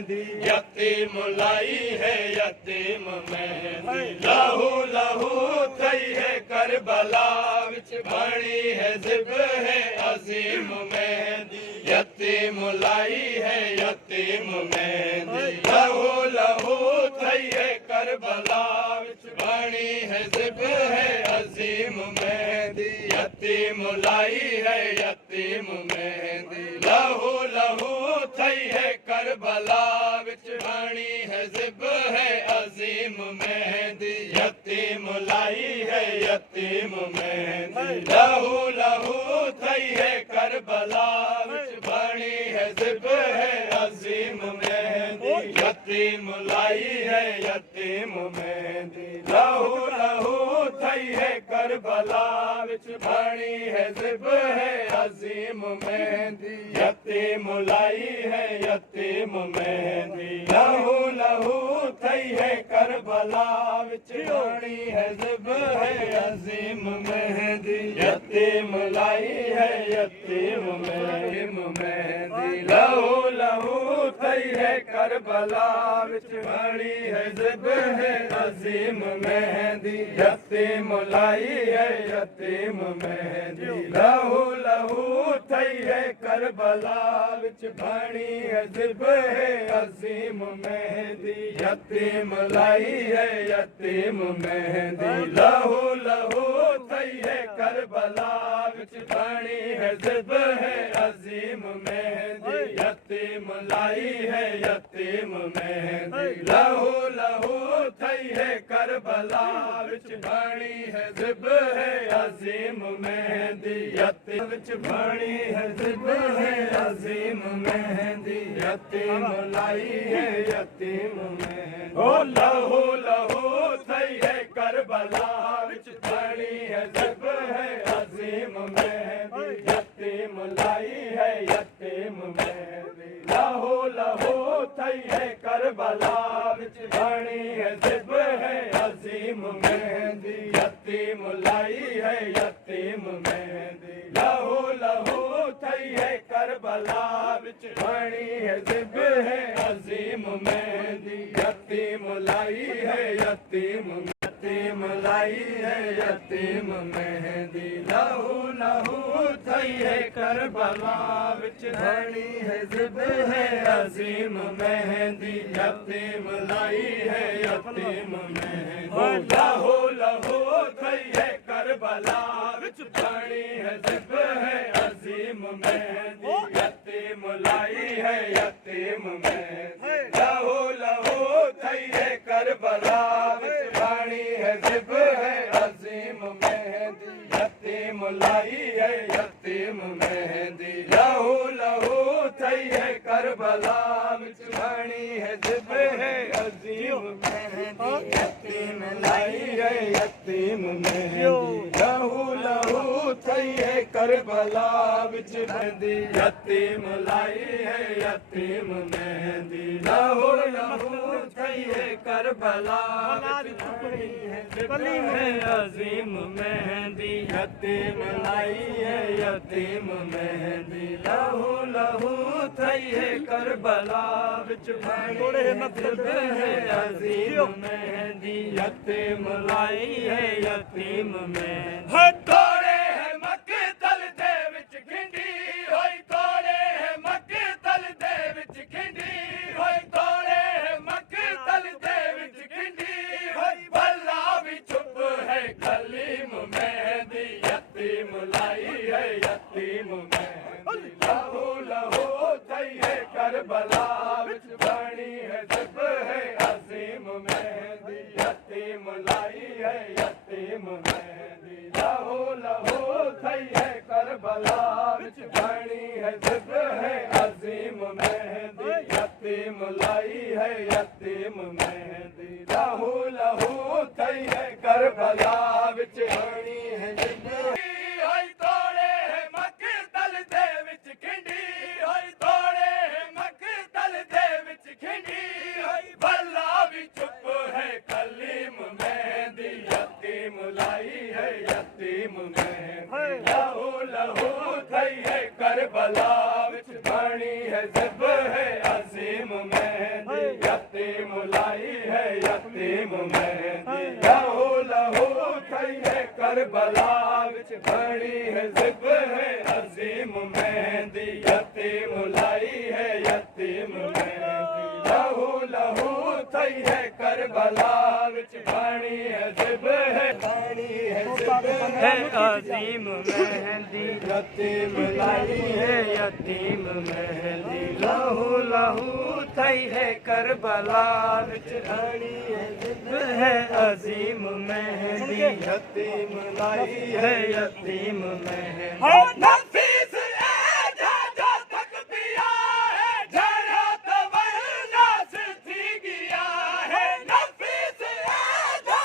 मेहंदी यतीम लाई है यतीम मेहंदी लहू लहू थई है करबला विच बणी है ज़िब है अजीम मेहंदी यतीम लाई है यतीम मेहंदी लहू लहू थई है करबला विच बणी है ज़िब है अजीम मेहंदी यतीम लाई है यतीम मेहंदी लहू लहू थई है करबला विच बणी है ज़िब है अजीम मेहंदी यतीम लाई है यतीम मेहंदी लहू लहू थई है करबला विच बणी है ज़िब है अजीम मेहंदी यतीम लाई है यतीम मेहंदी लहू लहू थई है करबला विच बणी है ज़िब है अजीम मेहंदी यतीम लाई है यतीम मेहंदी लहू लहू थई है करबला विच बणी है ज़िब है अजीम मेहंदी यतीम लाई है यतीम मेहंदी लहू लहू थई है करबला विच बणी है ज़िब है अजीम मेहंदी यतीम लाई है यतीम मेहंदी लहू लहू थई है करबला विच बणी है ज़िब है अजीम मेहंदी यतीम लाई है यतीम मेहंदी लहू लहू थई है करबला विच बणी है ज़िब है अजीम मेहंदी यतीम लाई है यतीम मेहंदी लहू लहू थई है करबला विच बणी है ज़िब है अजीम मेहंदी यतीम विच बणी है ज़िब है अजीम मेहंदी यतीम लाई है यतीम मेहंदी ओ लहू लहू थई है करबला विच बणी है ज़िब है अजीम मेहंदी यतीम लाई है यतीम मेहंदी लहू लहू थई है करबला विच बणी है ज़िब है अजीम मेहंदी यतीम लाई है यतीम मेहंदी लहू लहू थई है करबला विच बणी है ज़िब है अजीम मेहंदी यतीम लाई है यतीम लाई है यतीम मेहंदी लहू लहू थई है करबला विच बणी है ज़िब है अजीम मेहंदी यतीम लाई है यतीम मेहंदी लहू लहू थई है करबला विच बणी है ज़िब है अजीम मेहंदी यतीम लाई है यतीम मेहंदी लहू लहू थई है करबला विच बणी है ज़िब है अजीम मेहंदी यतीम लाई है यतीम मेहंदी लहू लहू थई है करबला विच बणी है ज़िब है अजीम मेहंदी यतीम लाई है यतीम मेहंदी लहू लहू थई है करबला विच मेहंदी यतीम लाई है यतीम मेहंदी लहू लहू थई है करबला विच बणी है ज़िब है अजीम मेहंदी यतीम लाई है यतीम मेहंदी लहू लहू थई है करबला विच बणी है ज़िब है अजीम मेहंदी यतीम लाई है यतीम मेहंदी तोड़े है मकतल दे विच खिंडी होई तोड़े है मकतल दे विच खिंडी होई तोड़े है मकतल दे विच खिंडी होई भला भी चुप है कलीम मेहंदी यतीम लाई है यतीम मेहंदी लहू लहू थई है करबला विच बणी है ज़िब है अजीम मेहंदी यतीम लाई है यतीम मेहंदी लहू लहू थई है करबला विच बणी है ज़िब है अजीम मेहंदी यतीम लाई है यतीम मेहंदी लहू लहू थई है करबला विच बणी है ज़िब होई तोड़े है मकतल दे विच खिंडी होई तोड़े है मकतल दे विच खिंडी होई भला भी चुप है कलीम मेहंदी यतीम लाई है यतीम मेहंदी लहू लहू थई है करबला विच बणी है ज़िब है अजीम मेहंदी मेहंदी लहू लहू थई है करबला विच बणी है ज़िब है अज़ीम मेहंदी यतीम लाई है यतीम मेहंदी लहू लहू थई है करबला विच बणी है ज़िब है अज़ीम मेहंदी यतीम लाई है यतीम मेहंदी लहू लहू थई है करबला विच बणी है अज़ीम मेहंदी यतीम लाई है यतीम मेहंदी नफीस जो तक पिया है झड़ा तवरना से थी गया है नफीस जो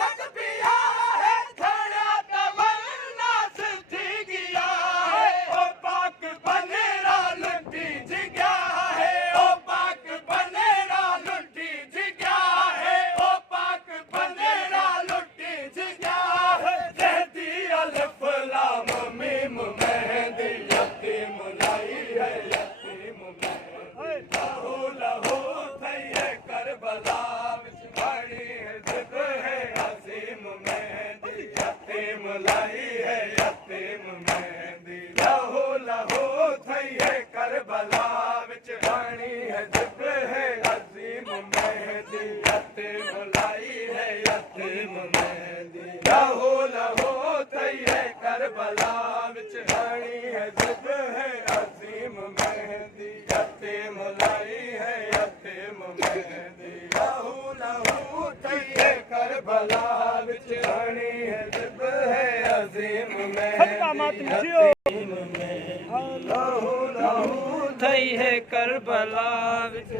तक पिया है झड़ा तवरना से थी गया है ओ पाक बनेरा लुटी जिगा है ओ पाक बनेरा लुटी जिगा है ओ पाक बनेरा लुटी जिगा है जहदी अल्फ लाम मीम मेहंदी यतीम लाई है यतीम मेहंदी लहू लहू थई है करबला विच बणी है ज़िब है अज़ीम मेहंदी यतीम लाई है यतीम मेहंदी लहू लहू थई है करबला विच बणी है ज़िब है अज़ीम मेहंदी यतीम लाई है यतीम मेहंदी लहू लहू थई है करबला विच बणी है ज़िब है अज़ीम मेहंदी यतीम लाई है यतीम मेहंदी लहू लहू थई है करबला विच बणी है ज़िब है अज़ीम मेहंदी यतीम मेहंदी लहू लहू थई है करबला विच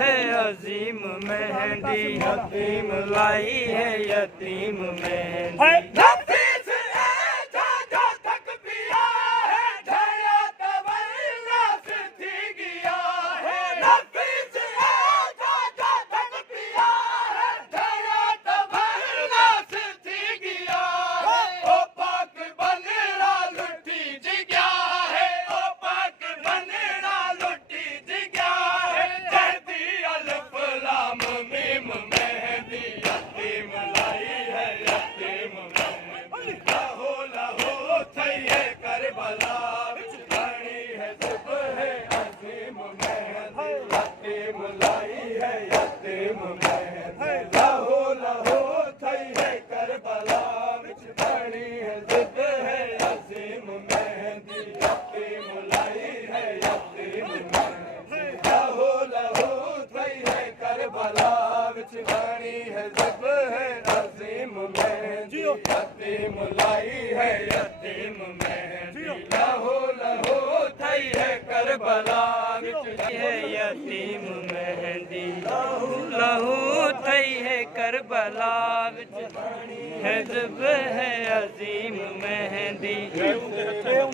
है अज़ीम मेहंदी यतीम लाई है यतीम मेहंदी नफीस जो तक पिया है झड़ा तवरना से थी गया है नफीस जो तक पिया है झड़ा तवरना से थी गया है ओ पाक बनेरा लुटी जिगा है ओ पाक बनेरा लुटी जिगा है जहदी अल्फ लाम मीम मेहंदी यतीम लाई है यतीम मेहंदी लहू लहू थई है करबला विच बणी है ज़िब है अज़ीम मेहंदी यतीम लाई है यतीम मेहंदी लहू लहू थई है करबला विच बणी है ज़िब है अज़ीम मेहंदी यतीम लाई है यतीम मेहंदी लहू लहू थई है करबला विच बणी है ज़िब है अज़ीम मेहंदी यतीम लाई है यतीम मेहंदी लहू लहू थई है करबला विच है यतीम मेहंदी लहू थई है करबला विच है ज़िब है अज़ीम मेहंदी है यतीम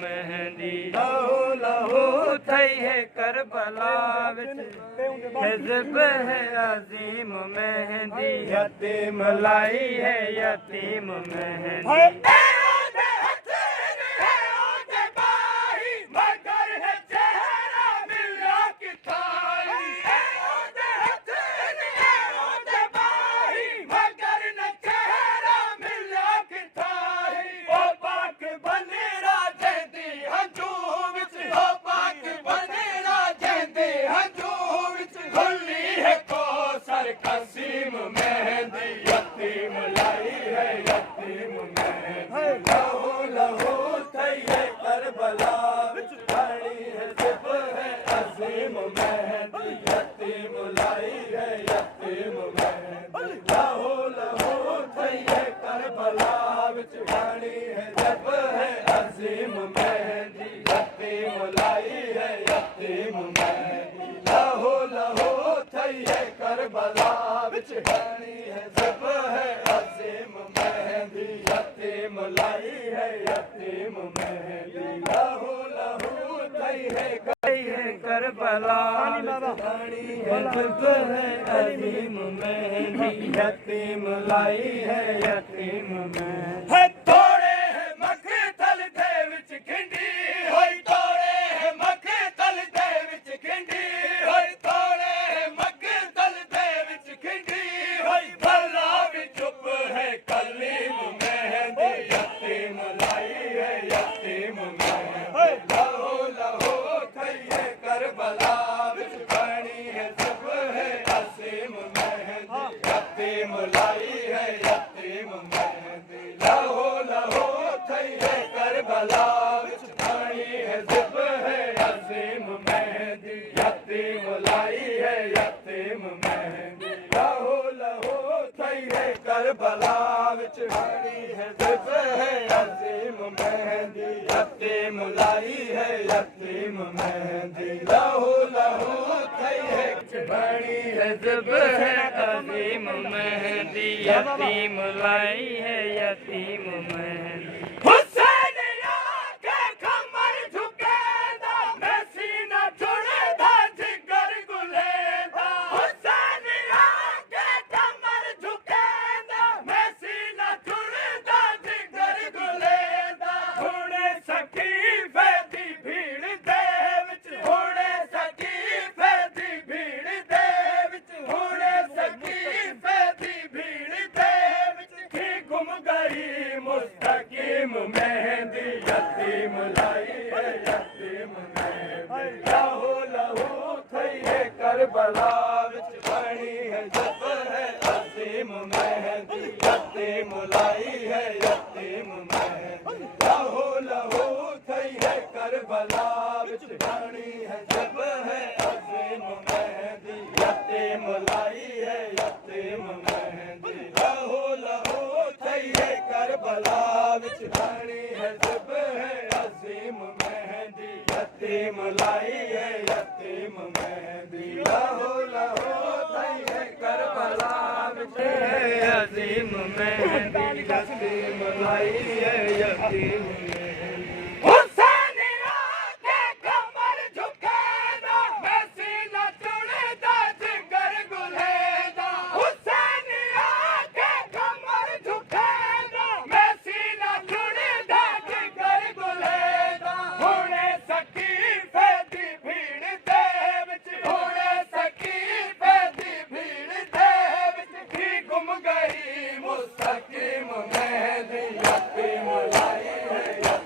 मेहंदी करबला हिज़्ब है अज़ीम मेहंदी यतीम लाई है यतीम मेहंदी कसीम मेहंदी यतीम लाई है यतीम मेहंदी विच रानी है जब है अजीम मेहंदी यतीम लाई है यतीम मेहंदी लहू लहू थई है करबला विच रानी है जब है अजीम मेहंदी यतीम लाई है यतीम मेहंदी लहू लहू थई है करबला रानी है जब है अजीम मेहंदी यतीम लाई है यतीम मेहंदी है तोड़े है मखतल दे विच खिंडी होई तोड़े है मखतल दे विच खिंडी होई तोड़े है मखतल दे विच खिंडी होई भला भी चुप है कलीम मेहंदी यतीम लाई है यतीम मेहंदी लहू लहू थई है करबला विच पानी है जब है असीम मेहंदी यतीम लाई है यतीम मेहंदी लहू लहू थई है करबला विच पानी है जब है असीम मेहंदी यतीम लाई है यतीम मेहंदी लहू लहू थई है करबला विच पानी है जब है असीम मेहंदी यतीम लाई है यतीम मेहंदी लहू लहू थई है बड़ी है जब है अजीम मेहंदी यतीम लाई है यतीम मेहंदी हुसैन आके कमर झुकेदा मैं सीना चुड़दा जिगर गुलेदा हुसैन आके कमर झुकेदा मैं सीना चुड़दा जिगर गुलेदा हुणे सकीफे दी भीड़ दे विच हुणे सकीफे दी भीड़ दे विच हुणे सकीफे दी भीड़ दे विच की गुम गई मुस्तकीम मेहंदी यतीम लाई है यतीम मेहंदी लहू लहू थई है करबला विच बनी है जब है असीम मेहंदी यतीम लाई है यतीम मेहंदी लहू लहू थई है करबला विच बनी है जब है असीम मेहंदी यतीम लाई है यतीम मेहंदी लहू लहू थई है करबला विच बनी है जब है असीम मेहंदी यतीम लाई है यतीम मेहंदी लहू लहू थई है करबला विच है अजीम मेहंदी यतीम लाई है यतीम मेहंदी हुसैन आके कमर झुकेदा मैं सीना चुड़दा जिगर गुलेदा हुसैन आके कमर झुकेदा मैं सीना चुड़दा जिगर गुलेदा हुणे सकीफे दी भीड़ दे विच हुणे सकीफे दी भीड़ दे विच की गुम गई मुस्तकीम मेहंदी यतीम लाई है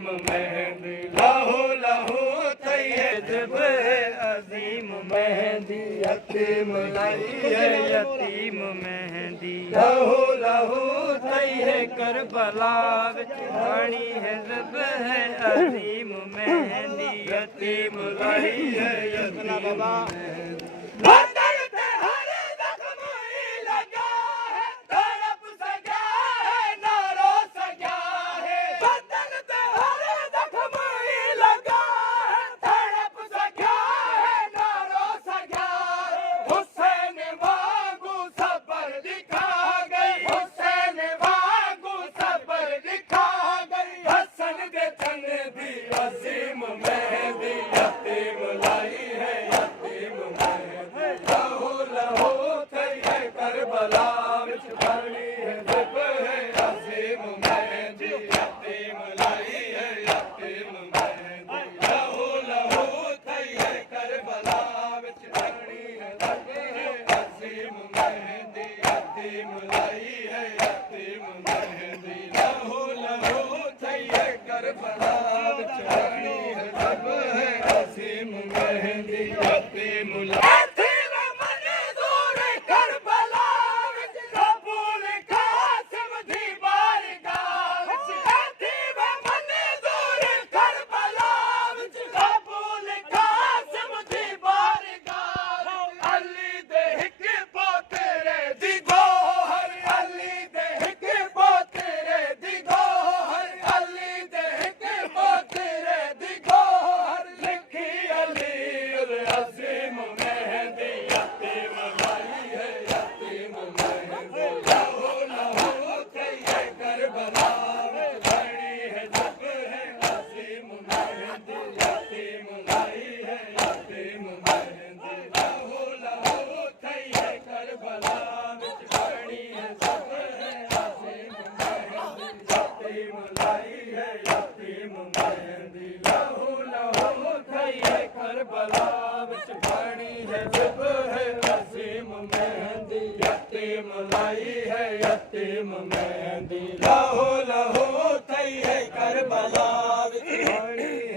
असीम मेहंदी लहू लहू थई है जिब है अजीम मेहंदी यतीम लाई है यतीम मेहंदी लहू लहू थई है करबला विच घणी है जिब है अजीम मेहंदी यतीम लाई है यतीम मेहंदी बदन पे हर जख्म ही लगा है तड़प सजा है नारो सजा है बदन पे हर जख्म ही लगा है तड़प सजा है नारो सजा है हुसैन वांगू सबर दिखा गई हुसैन वांगू सबर दिखा गई हसन दे तन दी अजीम मेहंदी यतीम लाई है यतीम मेहंदी लहू लहू थई है करबला विच घणी है जिब है अजीम मेहंदी यतीम लाई है यतीम मेहंदी लहू लहू थई है करबला विच घणी है जिब है अजीम मेहंदी यतीम लाई है यतीम मेहंदी लहू लहू थई है करबला विच घणी है जिब है अजीम मेहंदी यतीम लाई यतीम मेहंदी लहू लहू थई है करबला विच घणी